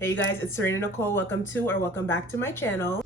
Hey you guys, it's Serena Nicole. Welcome back to my channel.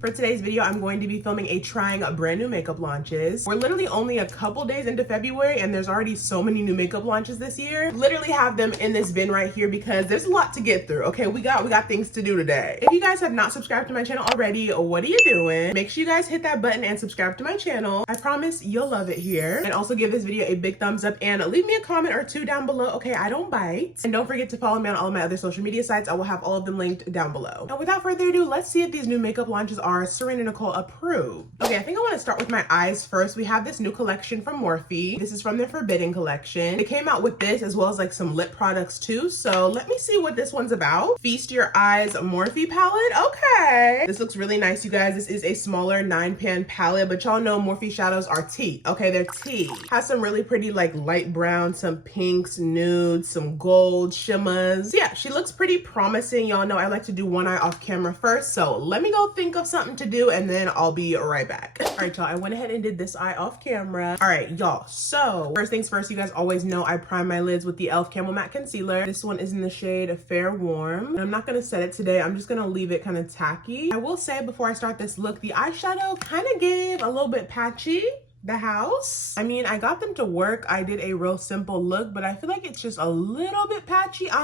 For today's video, I'm going to be filming a trying brand new makeup launches. We're literally only a couple days into February and there's already so many new makeup launches this year. Literally have them in this bin right here because there's a lot to get through. Okay, we got things to do today. If you guys have not subscribed to my channel already, what are you doing? Make sure you guys hit that button and subscribe to my channel. I promise you'll love it here. And also give this video a big thumbs up and leave me a comment or two down below. Okay, I don't bite. And don't forget to follow me on all of my other social media sites. I will have all of them linked down below. Now without further ado, let's see if these new makeup launches are Serena Nicole approved. Okay, I think I want to start with my eyes first. We have this new collection from Morphe. This is from their Forbidden collection. They came out with this as well as like some lip products too. So let me see what this one's about. Feast Your Eyes Morphe palette. Okay. This looks really nice, you guys. This is a smaller 9-pan palette, but y'all know Morphe shadows are tea. Okay, they're tea. Has some really pretty like light brown, some pinks, nudes, some gold, shimmers. Yeah, she looks pretty promising. Y'all know I like to do one eye off camera first. So let me go think of something to do and then I'll be right back. All right, y'all, I went ahead and did this eye off camera. All right, y'all, so first things first, you guys always know I prime my lids with the e.l.f. Camel Matte Concealer. This one is in the shade Fair Warm. And I'm not gonna set it today. I'm just gonna leave it kind of tacky. I will say before I start this look, the eyeshadow kind of gave a little bit patchy. The house. I mean, I got them to work. I did a real simple look, but I feel like it's just a little bit patchy. I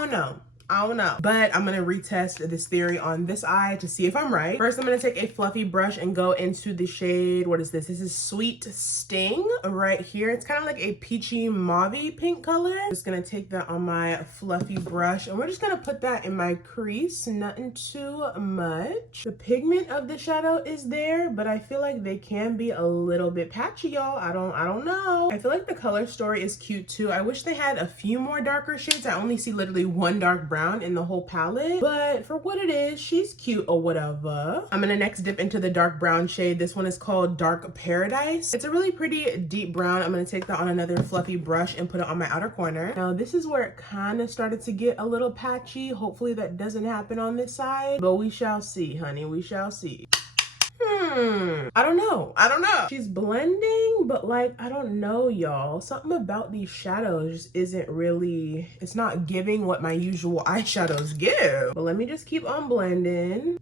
don't know, but I'm gonna retest this theory on this eye to see if I'm right. First, I'm gonna take a fluffy brush and go into the shade, what is this? This is Sweet Sting right here. It's kind of like a peachy mauve pink color. Just gonna take that on my fluffy brush and we're just gonna put that in my crease, nothing too much. The pigment of the shadow is there, but I feel like they can be a little bit patchy, y'all. I don't know. I feel like the color story is cute too. I wish they had a few more darker shades. I only see literally one dark brown in the whole palette, but for what it is, she's cute or whatever. I'm gonna next dip into the dark brown shade. This one is called Dark Paradise. It's a really pretty deep brown. I'm gonna take that on another fluffy brush and put it on my outer corner. Now this is where it kind of started to get a little patchy. Hopefully that doesn't happen on this side, but we shall see, honey. We shall see. I don't know. She's blending, but like, I don't know, y'all. Something about these shadows just isn't really, it's not giving what my usual eyeshadows give. But let me just keep on blending.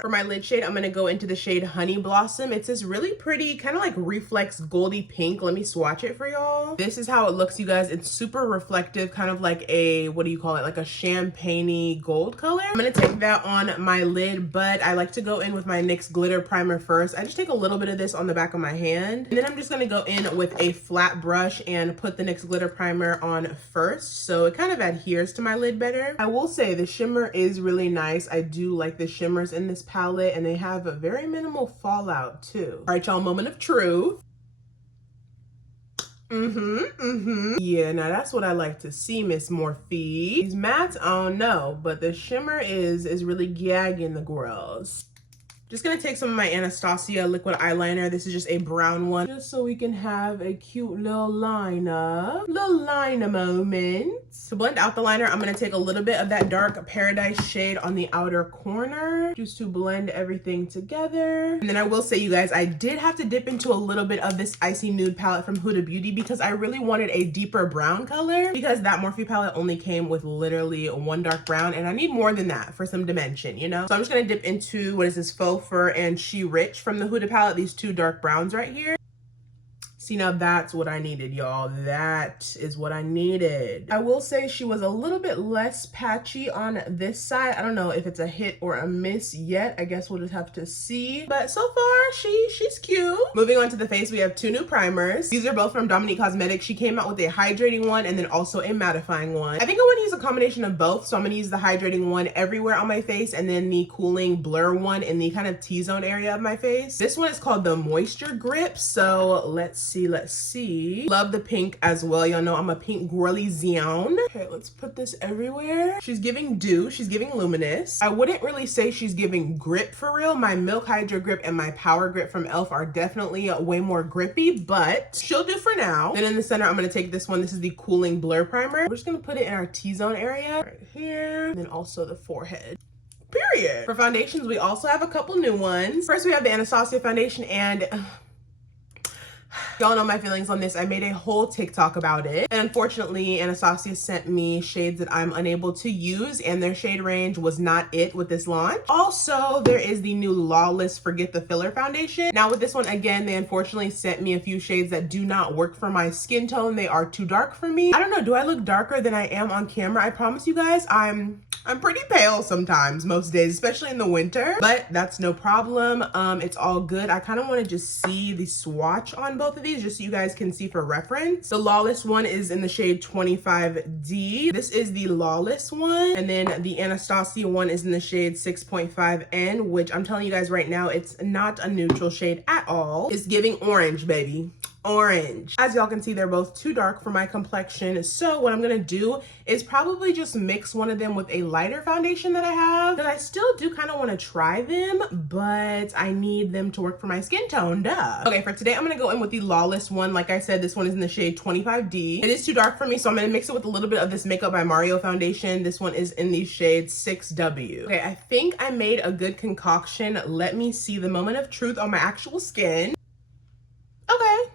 For my lid shade, I'm gonna go into the shade Honey Blossom. It's this really pretty, kind of like reflex goldy pink. Let me swatch it for y'all. This is how it looks, you guys. It's super reflective, kind of like a, what do you call it? Like a champagne-y gold color. I'm gonna take that on my lid, but I like to go in with my NYX glitter primer first. I just take a little bit of this on the back of my hand, and then I'm just gonna go in with a flat brush and put the NYX glitter primer on first, so it kind of adheres to my lid better. I will say the shimmer is really nice. I do like the shimmers in this palette and they have a very minimal fallout too. All right, y'all, moment of truth. Yeah, now that's what I like to see, Miss Morphe. These mattes, I don't know, but the shimmer is really gagging the girls. Just gonna take some of my Anastasia liquid eyeliner. This is just a brown one, just so we can have a cute little liner moment. To blend out the liner, I'm gonna take a little bit of that Dark Paradise shade on the outer corner, just to blend everything together. And then I will say, you guys, I did have to dip into a little bit of this Icy Nude palette from Huda Beauty because I really wanted a deeper brown color, because that Morphe palette only came with literally one dark brown, and I need more than that for some dimension, you know? So I'm just gonna dip into, what is this, Faux Fur and She Rich from the Huda palette, these two dark browns right here. See, now that's what I needed, y'all. That is what I needed. I will say she was a little bit less patchy on this side. I don't know if it's a hit or a miss yet. I guess we'll just have to see. But so far, she's cute. Moving on to the face, we have two new primers. These are both from Dominique Cosmetics. She came out with a hydrating one and then also a mattifying one. I think I want to use a combination of both. So I'm going to use the hydrating one everywhere on my face and then the cooling blur one in the kind of T-zone area of my face. This one is called the Moisture Grip. So let's see let's see. Love the pink as well. Y'all know I'm a pink girly zone. Okay, let's put this everywhere. She's giving dew. She's giving luminous. I wouldn't really say she's giving grip for real. My Milk Hydro Grip and my Power Grip from e.l.f. are definitely way more grippy, but she'll do for now. Then in the center, I'm gonna take this one. This is the Cooling Blur Primer. We're just gonna put it in our T-zone area right here, and then also the forehead. Period. For foundations, we also have a couple new ones. First, we have the Anastasia foundation, and y'all know my feelings on this. I made a whole TikTok about it. And unfortunately, Anastasia sent me shades that I'm unable to use, and their shade range was not it with this launch. Also, there is the new Lawless Forget the Filler foundation. Now with this one, again, they unfortunately sent me a few shades that do not work for my skin tone. They are too dark for me. I don't know, do I look darker than I am on camera? I promise you guys, I'm pretty pale sometimes, most days, especially in the winter, but that's no problem. It's all good. I kind of want to just see the swatch on both of these just so you guys can see for reference. The Lawless one is in the shade 25D. This is the Lawless one. And then the Anastasia one is in the shade 6.5N, which I'm telling you guys right now, it's not a neutral shade at all. It's giving orange, baby. Orange. As y'all can see, they're both too dark for my complexion. So what I'm gonna do is probably just mix one of them with a lighter foundation that I have. But I still do kind of want to try them, but I need them to work for my skin tone, duh. Okay, for today, I'm gonna go in with the Lawless one. Like I said, this one is in the shade 25D. It is too dark for me, so I'm gonna mix it with a little bit of this Makeup by Mario foundation. This one is in the shade 6W. Okay, I think I made a good concoction. Let me see the moment of truth on my actual skin. Okay.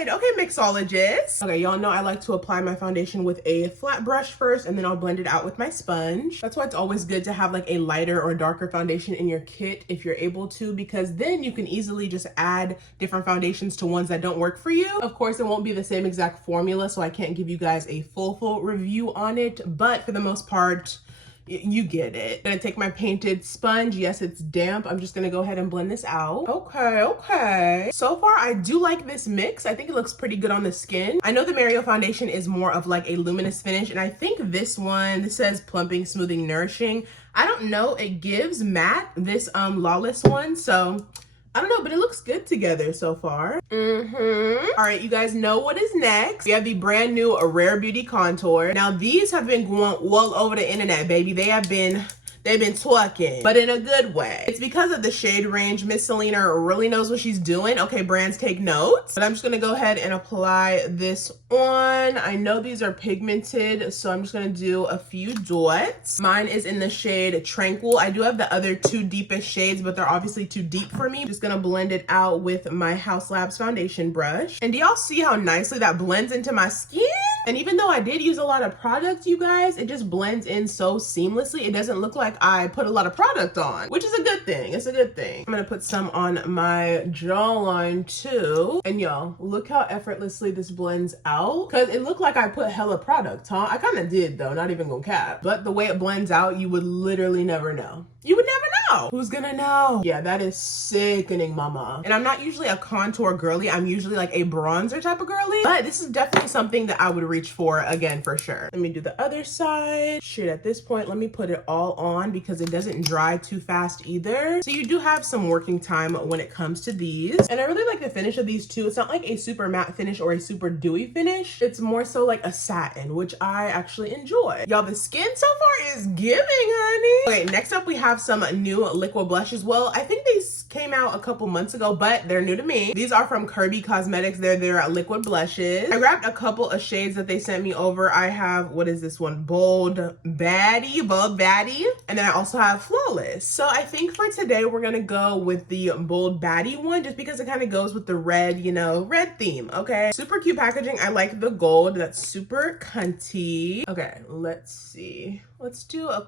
Okay, mixologists. Okay, y'all know I like to apply my foundation with a flat brush first, and then I'll blend it out with my sponge. That's why it's always good to have like a lighter or darker foundation in your kit if you're able to, because then you can easily just add different foundations to ones that don't work for you. Of course, it won't be the same exact formula, so I can't give you guys a full review on it, but for the most part, you get it. I'm gonna take my painted sponge. Yes, it's damp. I'm just gonna go ahead and blend this out. Okay. So far, I do like this mix. I think it looks pretty good on the skin. I know the Mario foundation is more of like a luminous finish, and I think this one, this says plumping, smoothing, nourishing. I don't know, it gives matte, this Lawless one, so I don't know, but it looks good together so far. All right, you guys know what is next. We have the brand new Rare Beauty Contour. Now, these have been going all over the internet, baby. They've been twerking, but in a good way. It's because of the shade range. Miss Selena really knows what she's doing. Okay, brands, take notes. But I'm just gonna go ahead and apply this on. I know these are pigmented, so I'm just gonna do a few dots. Mine is in the shade Tranquil. I do have the other two deepest shades, but they're obviously too deep for me. Just gonna blend it out with my Haus Labs foundation brush. And do y'all see how nicely that blends into my skin? And even though I did use a lot of product, you guys, it just blends in so seamlessly. It doesn't look like I put a lot of product on, which is a good thing. It's a good thing. I'm gonna put some on my jawline too. And y'all, look how effortlessly this blends out. Cause it looked like I put hella product, huh? I kind of did though, not even gonna cap. But the way it blends out, you would literally never know. You would never know. Who's gonna know? Yeah, that is sickening, mama. And I'm not usually a contour girly. I'm usually like a bronzer type of girly. But this is definitely something that I would reach for again, for sure. Let me do the other side. Shit, at this point, let me put it all on because it doesn't dry too fast either. So you do have some working time when it comes to these. And I really like the finish of these too. It's not like a super matte finish or a super dewy finish. It's more so like a satin, which I actually enjoy. Y'all, the skin so far is giving, honey. Okay, next up we have some new liquid blushes. Well, I think these came out a couple months ago, but they're new to me. These are from Kirby Cosmetics. They're their liquid blushes. I grabbed a couple of shades that they sent me over. I have, what is this one? Bold Baddie. And then I also have Flawless. So I think for today, we're gonna go with the Bold Baddie one, just because it kind of goes with the red, you know, red theme, okay? Super cute packaging. I like the gold. That's super cunty. Okay, let's see. Let's do a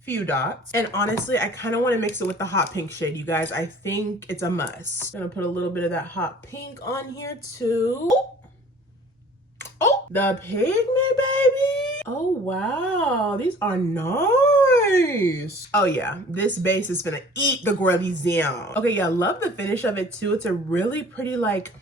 few dots. And honestly, I kind of want to mix it with the hot pink shade, you guys. I think it's a must. I'm gonna put a little bit of that hot pink on here too. Oh, the pigment, baby. Oh, wow. These are nice. Oh, yeah. This base is gonna eat the girly down. Okay, yeah, I love the finish of it too. It's a really pretty, like,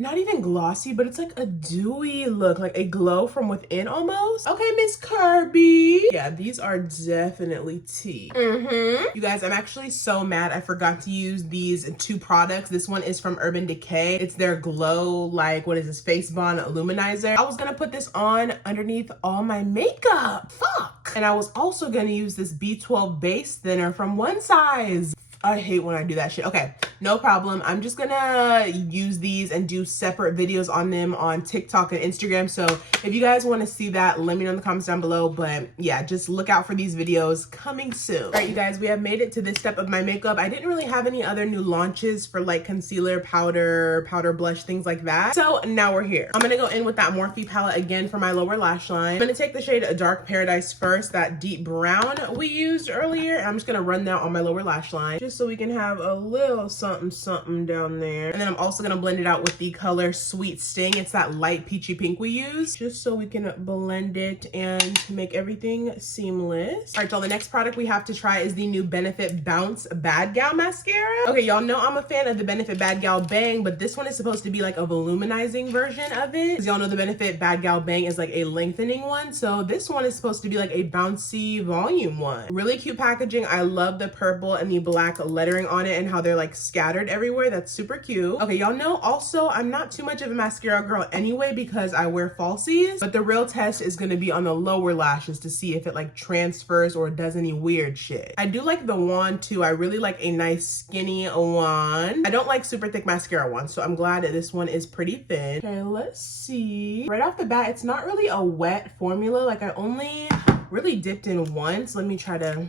not even glossy, but it's like a dewy look, like a glow from within almost. Okay, Miss Kirby. Yeah, these are definitely tea. You guys, I'm actually so mad I forgot to use these two products. This one is from Urban Decay. It's their glow, like, what is this, face bond luminizer. I was gonna put this on underneath all my makeup. Fuck. And I was also gonna use this B12 base thinner from One Size. I hate when I do that shit. Okay, no problem. I'm just gonna use these and do separate videos on them on TikTok and Instagram. So if you guys want to see that, let me know in the comments down below. But yeah, just look out for these videos coming soon. All right, you guys, we have made it to this step of my makeup. I didn't really have any other new launches for like concealer, powder blush, things like that. So now we're here. I'm gonna go in with that Morphe palette again for my lower lash line. I'm gonna take the shade Dark Paradise first, that deep brown we used earlier. And I'm just gonna run that on my lower lash line, just so we can have a little something down there. And then I'm also gonna blend it out with the color Sweet Sting. It's that light peachy pink we use, just so we can blend it and make everything seamless. All right, y'all, the next product we have to try is the new Benefit Bounce Bad Gal Mascara. Okay, y'all know I'm a fan of the Benefit Bad Gal Bang, but this one is supposed to be like a voluminizing version of it. Because y'all know the Benefit Bad Gal Bang is like a lengthening one. So this one is supposed to be like a bouncy volume one. Really cute packaging. I love the purple and the black lettering on it and how they're like scattered everywhere. That's super cute. Okay, y'all know also I'm not too much of a mascara girl anyway because I wear falsies, but the real test is gonna be on the lower lashes to see if it like transfers or does any weird shit. I do like the wand too. I really like a nice skinny wand. I don't like super thick mascara wands, so I'm glad that this one is pretty thin. Okay, let's see. Right off the bat, it's not really a wet formula. Like I only really dipped in once. Let me try to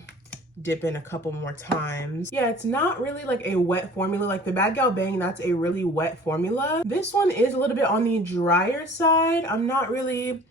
dip in a couple more times. Yeah, it's not really like a wet formula. Like the Bad Gal Bang, that's a really wet formula. This one is a little bit on the drier side. I'm not really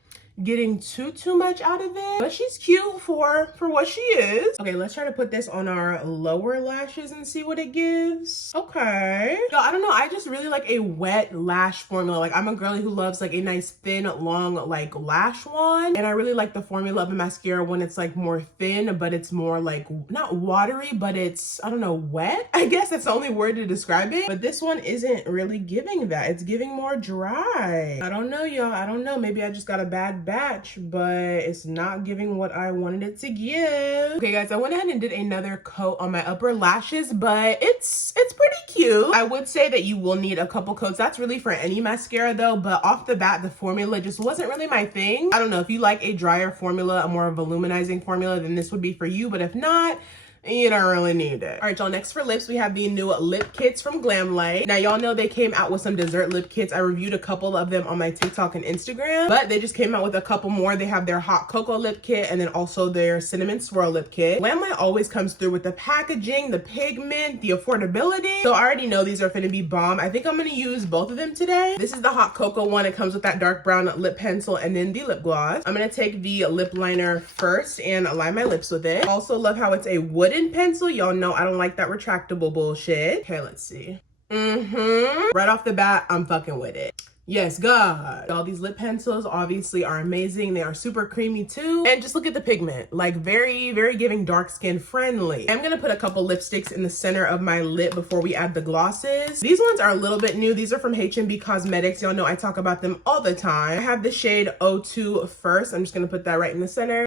getting too much out of it, but she's cute for what she is. Okay, let's try to put this on our lower lashes and see what it gives. Okay, yo, I don't know, I just really like a wet lash formula. Like I'm a girly who loves like a nice thin long like lash wand, and I really like the formula of a mascara when it's like more thin, but it's more like not watery, but it's, I don't know, wet. I guess that's the only word to describe it. But this one isn't really giving that. It's giving more dry. I don't know, y'all. I don't know, maybe I just got a bad batch, but it's not giving what I wanted it to give. Okay guys, I went ahead and did another coat on my upper lashes, but it's pretty cute. I would say that you will need a couple coats. That's really for any mascara though, but off the bat the formula just wasn't really my thing. I don't know, if you like a drier formula, a more voluminizing formula, then this would be for you, but if not, you don't really need it. All right, y'all, next for lips, we have the new lip kits from Glamlight. Now, y'all know they came out with some dessert lip kits. I reviewed a couple of them on my TikTok and Instagram, but they just came out with a couple more. They have their hot cocoa lip kit and then also their cinnamon swirl lip kit. Glamlight always comes through with the packaging, the pigment, the affordability. So I already know these are gonna be bomb. I think I'm gonna use both of them today. This is the hot cocoa one. It comes with that dark brown lip pencil and then the lip gloss. I'm gonna take the lip liner first and line my lips with it. Also love how it's a wooden pencil. Y'all know I don't like that retractable bullshit. Okay, let's see. Right off the bat, I'm fucking with it. Yes, God. All these lip pencils obviously are amazing. They are super creamy too. And just look at the pigment, like very giving dark skin friendly. I'm gonna put a couple lipsticks in the center of my lip before we add the glosses. These ones are a little bit new. These are from H&B Cosmetics. Y'all know I talk about them all the time. I have the shade 02 first. I'm just gonna put that right in the center.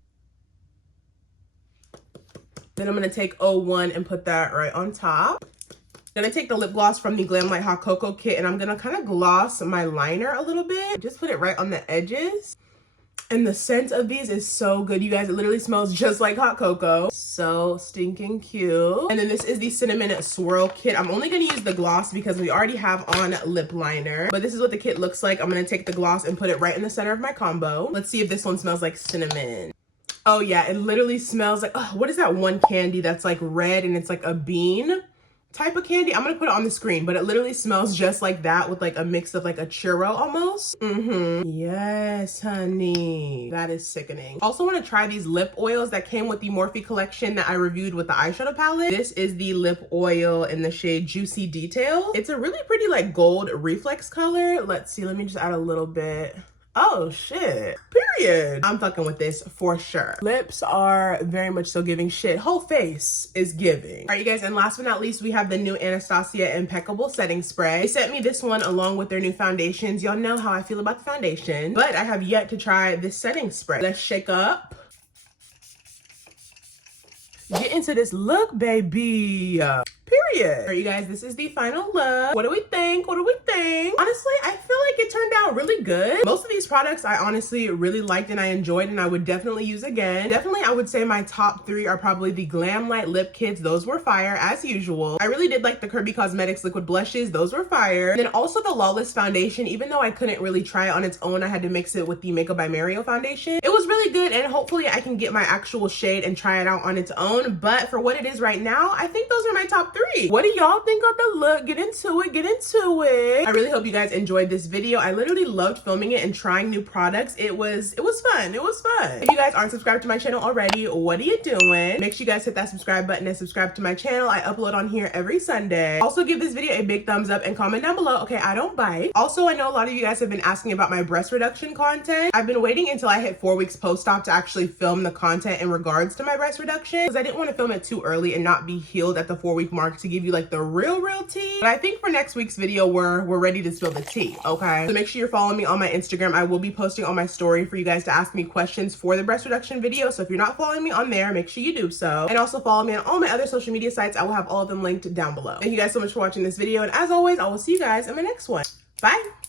Then I'm gonna take 01 and put that right on top. Then I take the lip gloss from the Glamlight Hot Cocoa Kit and I'm gonna kind of gloss my liner a little bit. Just put it right on the edges. And the scent of these is so good, you guys. It literally smells just like hot cocoa. So stinking cute. And then this is the Cinnamon Swirl Kit. I'm only gonna use the gloss because we already have on lip liner. But this is what the kit looks like. I'm gonna take the gloss and put it right in the center of my combo. Let's see if this one smells like cinnamon. Oh yeah, it literally smells like, oh, what is that one candy that's like red and it's like a bean type of candy? I'm gonna put it on the screen, but it literally smells just like that with like a mix of like a churro almost. Yes, honey. That is sickening. Also want to try these lip oils that came with the Morphe collection that I reviewed with the eyeshadow palette. This is the lip oil in the shade Juicy Detail. It's a really pretty like gold reflex color. Let's see, let me just add a little bit Oh shit. Period. I'm fucking with this for sure. Lips are very much so giving shit. Whole face is giving. All right, you guys, and last but not least, we have the new Anastasia Impeccable Setting Spray. They sent me this one along with their new foundations. Y'all know how I feel about the foundation, but I have yet to try this setting spray. Let's shake up. Get into this look, baby. Period. All right, you guys, this is the final look. What do we think? What do we think? Honestly, I feel like it turned out really good. Most of these products I honestly really liked and I enjoyed and I would definitely use again. Definitely, I would say my top 3 are probably the Glam Light Lip Kits. Those were fire as usual. I really did like the Kirby Cosmetics Liquid Blushes. Those were fire. And then also the Lawless Foundation. Even though I couldn't really try it on its own, I had to mix it with the Makeup by Mario foundation. It was really good and hopefully I can get my actual shade and try it out on its own. But for what it is right now, I think those are my top 3. What do y'all think of the look? Get into it, get into it. I really hope you guys enjoyed this video. I literally loved filming it and trying new products. It was fun. It was fun. If you guys aren't subscribed to my channel already, what are you doing? Make sure you guys hit that subscribe button and subscribe to my channel. I upload on here every Sunday. Also give this video a big thumbs up and comment down below. Okay, I don't bite. Also, I know a lot of you guys have been asking about my breast reduction content. I've been waiting until I hit 4 weeks post-op to actually film the content in regards to my breast reduction because I didn't want to film it too early and not be healed at the 4-week mark to give you like the real tea. But I think for next week's video, we're ready to spill the tea, okay? So make sure you're following me on my Instagram. I will be posting on my story for you guys to ask me questions for the breast reduction video. So if you're not following me on there, make sure you do so. And also follow me on all my other social media sites. I will have all of them linked down below. Thank you guys so much for watching this video. And as always, I will see you guys in my next one. Bye.